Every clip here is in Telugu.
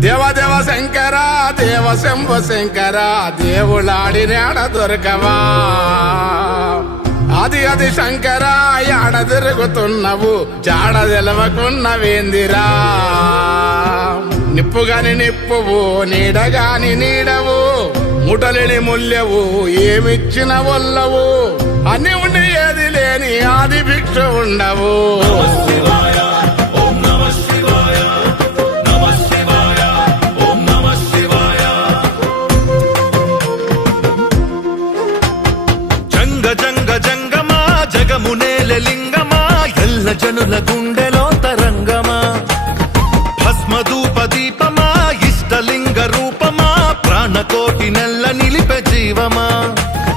దేవదేవ శంకర దేవ శంభ శంకర దేవులాడినాడ దొరకవా? అది అది శంకర ఆడ తిరుగుతున్నవు? జాడ తెలవకున్నవేందిరా నిప్పుగాని నిప్పువు నీడగాని నీడవు. ముటలిని ముల్యవు ఏమిచ్చిన వల్లవు? అన్ని ఉండి ఏది లేని ఆది భిక్ష ఉండవు. ఎల్ల జనుల గుండెలో తరంగమా? భస్మధూప దీపమా? ఇష్టలింగ రూపమా? ప్రాణకోటి నెల్ల నిలిప జీవమా?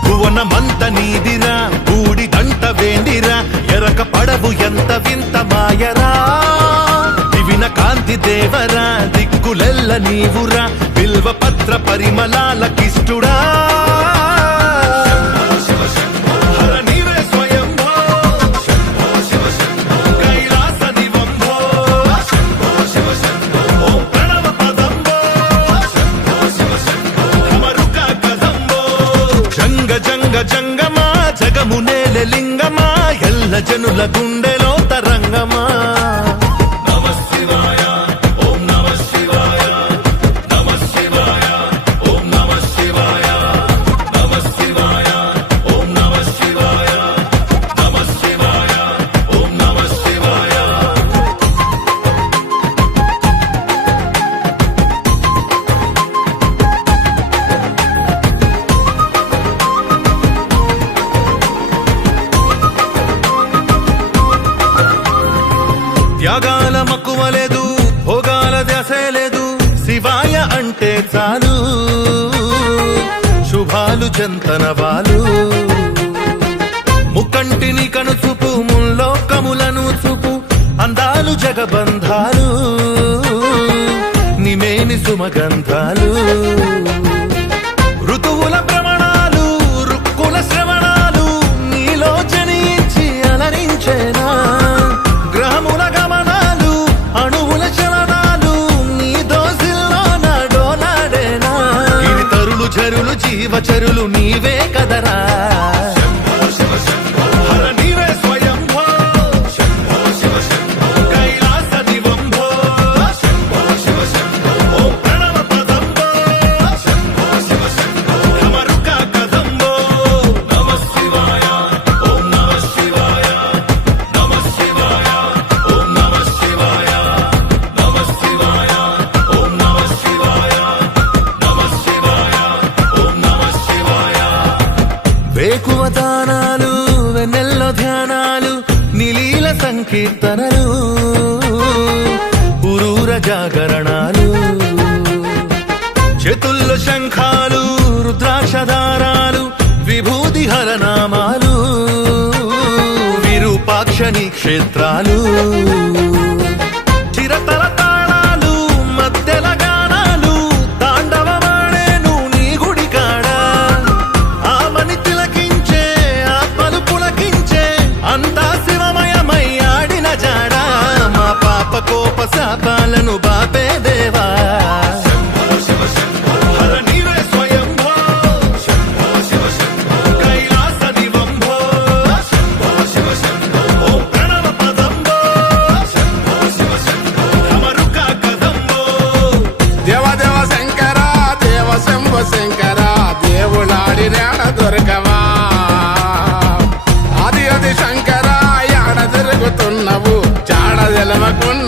భువనమంత నీదిరా గూడి దంట వేందిరా ఎరక పడవు ఎంత వింత మాయరా? దివిన కాంతి దేవరా దిక్కులెల్ల నీవురా బిల్వ పత్ర పరిమళాల కిష్టుడా జంగ జంగమా జగమునేల లింగమా ఎల్ల జనుల గుండె త్యాగాల మక్కువ లేదు భోగాల దశే లేదు శివాయ అంటే చాలు శుభాలు చెంతనవాలు ముక్కంటిని కనుచుపు ముల్లోకములను చూపు అందాలు జగబం జీవచరులు నీవే కదరా. గానాలు వెన్నెల్లో ధ్యానాలు నిలీల సంకీర్తనలు ఉరూర జాగరణాలు చేతుల్లో శంఖాలు రుద్రాక్షధారాలు విభూతి హరనామాలు విరూపాక్షని క్షేత్రాలు అది అది శంకర